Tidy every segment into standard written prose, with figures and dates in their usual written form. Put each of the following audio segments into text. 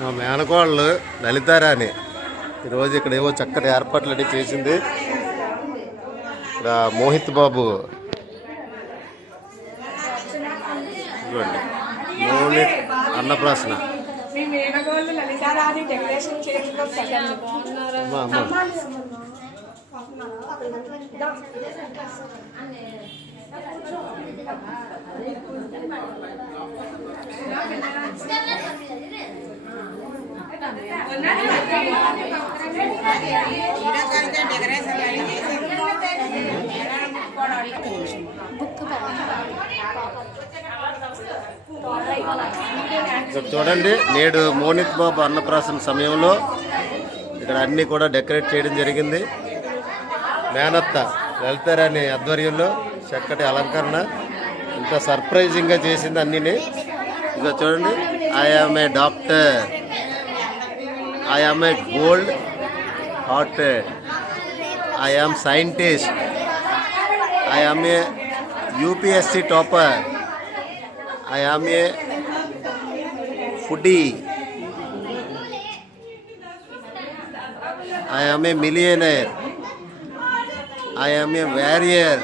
మా మేనకోళ్ళు లలితారాణి ఈరోజు ఇక్కడ ఏవో చక్కటి ఏర్పాట్లు అన్ని చేసింది. ఇక్కడ మోహిత్ బాబు మోహిత్ అన్నప్రాసన చూడండి. నేడు మోహిత్ బాబు అన్నప్రాసన సమయంలో ఇక్కడ అన్నీ కూడా డెకరేట్ చేయడం జరిగింది. మేనత్త లలితారాణి ఆధ్వర్యంలో చక్కటి అలంకరణ ఇంకా సర్ప్రైజింగ్గా చేసింది అన్నీని. ఇక చూడండి, I am a doctor, I am a gold hearted, I am scientist, I am a UPSC topper, I am a foodie, I am a millionaire, I am a warrior,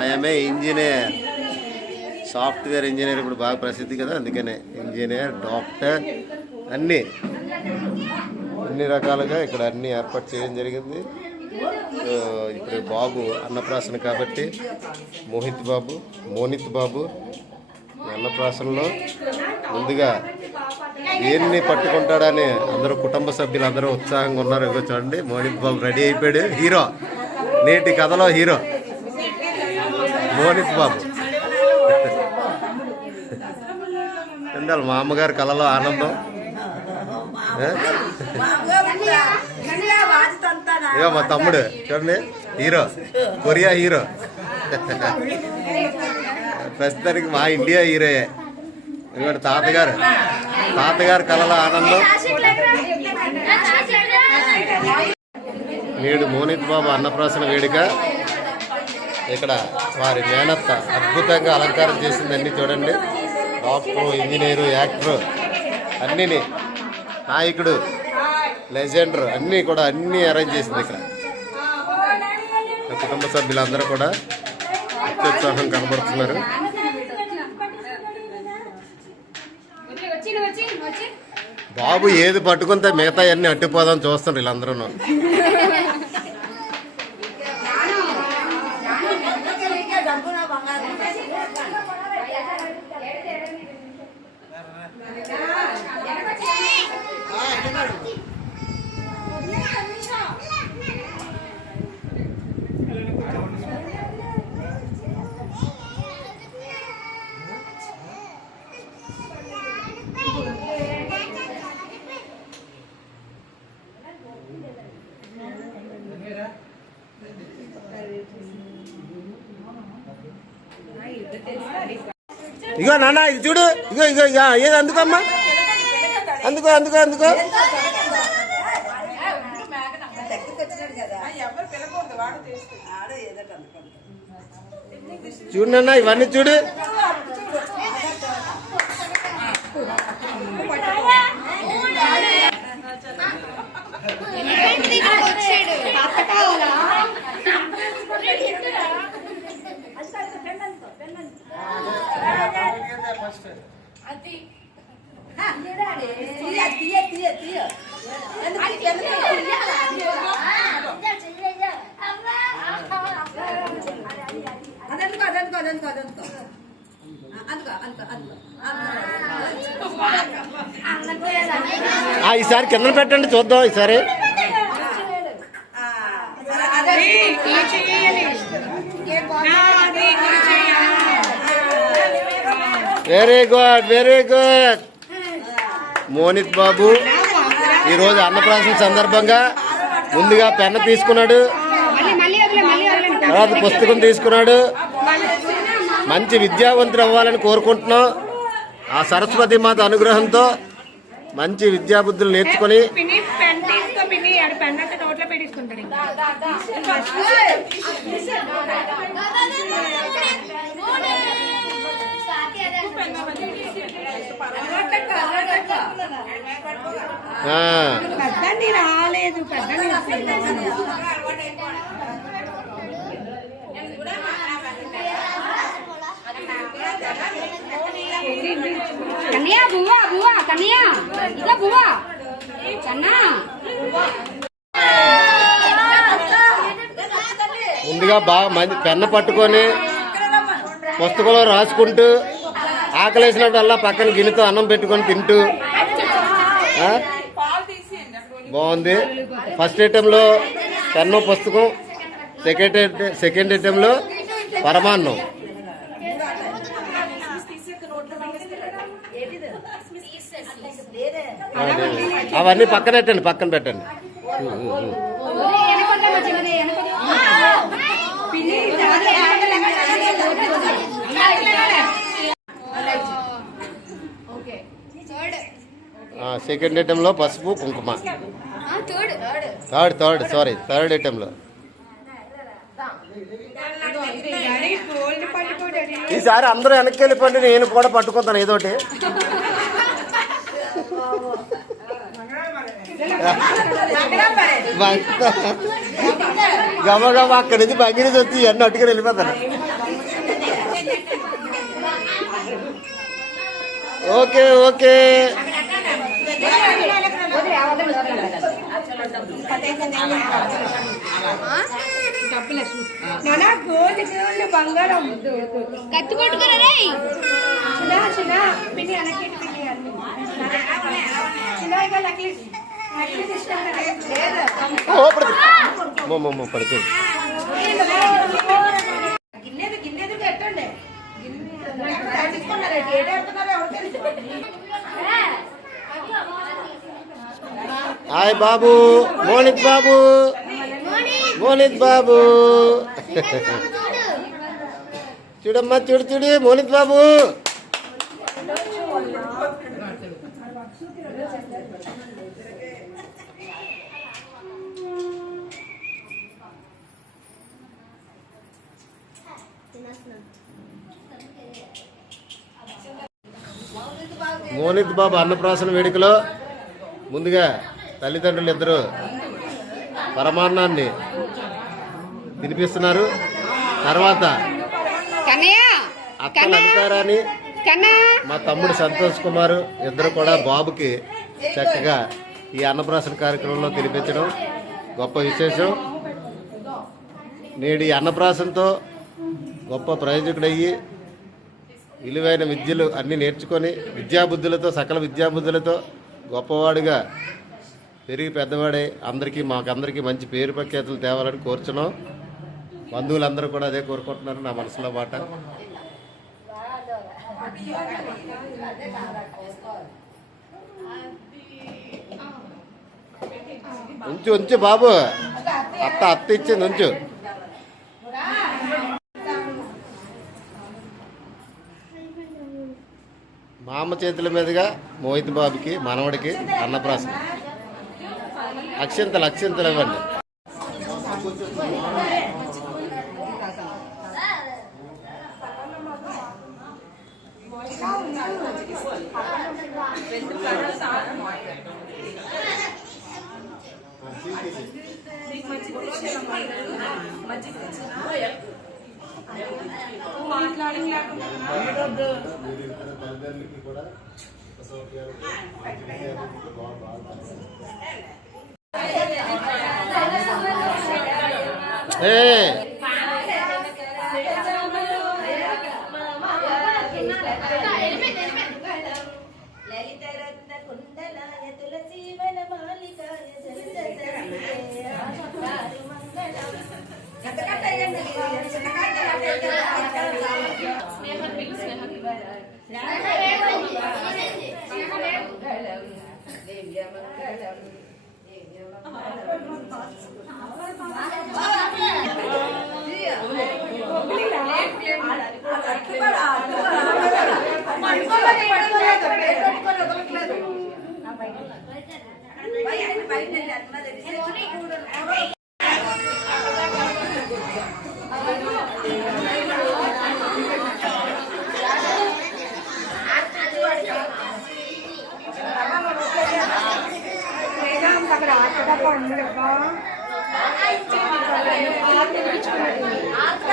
I am a engineer. Software engineer ఇప్పుడు బాగా ప్రసిద్ధి కదా, అందుకనే engineer, doctor అన్నీ రకాలుగా ఇక్కడ అన్నీ ఏర్పాటు చేయడం జరిగింది. ఇప్పుడు బాబు అన్నప్రాసన కాబట్టి మోహిత్ బాబు అన్నప్రాసనలో ముందుగా దేన్ని పట్టుకుంటాడని అందరూ కుటుంబ సభ్యులు అందరూ ఉత్సాహంగా ఉన్నారు. ఇగో చూడండి, మోహిత్ బాబు రెడీ అయిపోయాడు. హీరో, నేటి కథలో హీరో మోహిత్ బాబు. ఉండాలి మా అమ్మగారి కళలో ఆనందం. ఇగో మా తమ్ముడు చూడండి, హీరో, కొరియా హీరో. ప్రస్తుతానికి మా ఇండియా హీరోయే. ఎందుకంటే తాతగారు కళల ఆనందం. నేడు మోహిత్ బాబు అన్నప్రాసన వేడుక. ఇక్కడ వారి మేనత్త అద్భుతంగా అలంకారం చేసింది. అన్నీ చూడండి, డాక్టరు, ఇంజనీరు, యాక్టరు, అన్నీని నాయకుడు, లెజెండర్ అన్నీ కూడా అన్నీ అరేంజ్ చేసింది. ఇక్కడ కుటుంబ సభ్యులందరూ కూడా అత్యుత్సాహం కనబడుతున్నారు. బాబు ఏది పట్టుకుంటే మిగతా అన్ని అట్టిపోదాం చూస్తున్నారు వీళ్ళందరూ. ఇగో నాన్న, ఇది చూడు, ఇగో ఏది అందుకమ్మా, అందుకో చూడు నాన్న, ఇవన్నీ చూడు. ఈసారి కింద పెట్టండి చూద్దాం. ఈసారి వెరీ గుడ్. మోహిత్ బాబు ఈరోజు అన్నప్రాసన సందర్భంగా ముందుగా పెన్ను తీసుకున్నాడు, తర్వాత పుస్తకం తీసుకున్నాడు. మంచి విద్యావంతుడు అవ్వాలని కోరుకుంటున్నాం. ఆ సరస్వతి మాత అనుగ్రహంతో మంచి విద్యాబుద్ధులు నేర్చుకొని రాలేదు కన్యా బువ్వా బువ్వా కన్యా ఇక బువ్వా కన్నా ముందుగా బాగా మంది పెన్ను పట్టుకొని పుస్తకంలో రాసుకుంటూ ఆకలేసినప్పుడల్లా పక్కన గిన్నెతో అన్నం పెట్టుకొని తింటూ బాగుంది. ఫస్ట్ ఐటెంలో పెన్ను పుస్తకం, సెకండ్ ఐటెంలో పరమాన్నం. అవన్నీ పక్కన పెట్టండి, పక్కన పెట్టండి. సెకండ్ ఐటెంలో పసుపు కుంకుమ. థర్డ్ ఐటెంలో ఈసారి అందరూ వెనక్కి వెళ్ళిపోండి, నేను కూడా పట్టుకుంటాను ఏదోటి. గమగమ అక్కడి నుంచి బంగి నుంచి వచ్చి ఇవన్నీ అట్టుకుని వెళ్ళిపోతాను. ఓకే ఓకే బంగారం కత్తి పట్టుకురా పడుతుంది. హాయ్ బాబు, మోనిత్ బాబు, మోనిత్ బాబు చూడమ్మా, చూడు చూడు మోనిత్ బాబు. మోనిత్ బాబు అన్నప్రాసన వేడుకలో ముందుగా తల్లిదండ్రులు ఇద్దరు పరమాన్నాన్ని తినిపిస్తున్నారు. తర్వాత అక్క లలితారాణి, మా తమ్ముడు సంతోష్ కుమార్ ఇద్దరు కూడా బాబుకి చక్కగా ఈ అన్నప్రాసన కార్యక్రమంలో తినిపించడం గొప్ప విశేషం. నేడు ఈ అన్నప్రాసనతో గొప్ప ప్రయోజకుడయ్యి విలువైన విద్యలు అన్నీ నేర్చుకొని విద్యాబుద్ధులతో, సకల విద్యాబుద్ధులతో గొప్పవాడిగా పెరిగి పెద్దవాడే మాకందరికీ మంచి పేరు ప్రఖ్యాతులు తేవాలని కోరుచున్నాం. బంధువులందరూ కూడా అదే కోరుకుంటున్నారు, నా మనసులో మాట. ఉంచు ఉంచు బాబు, అత్త ఇచ్చింది ఉంచు. మా అమ్మ చేతుల మీదుగా మోహిత్ బాబుకి మనవడికి అన్నప్రాసన. అక్షింతలు ఇవ్వండి.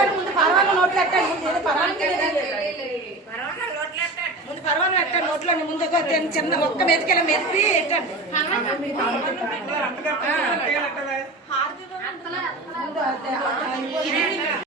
ముందు పర్వాలు నోట్లు ఎట్టాలి ముందు పర్వాలు ఎట్టాలి నోట్లో ముందు చిన్న ఒక్క మెతికెళ్ళ మెత్తి ఎట్టండి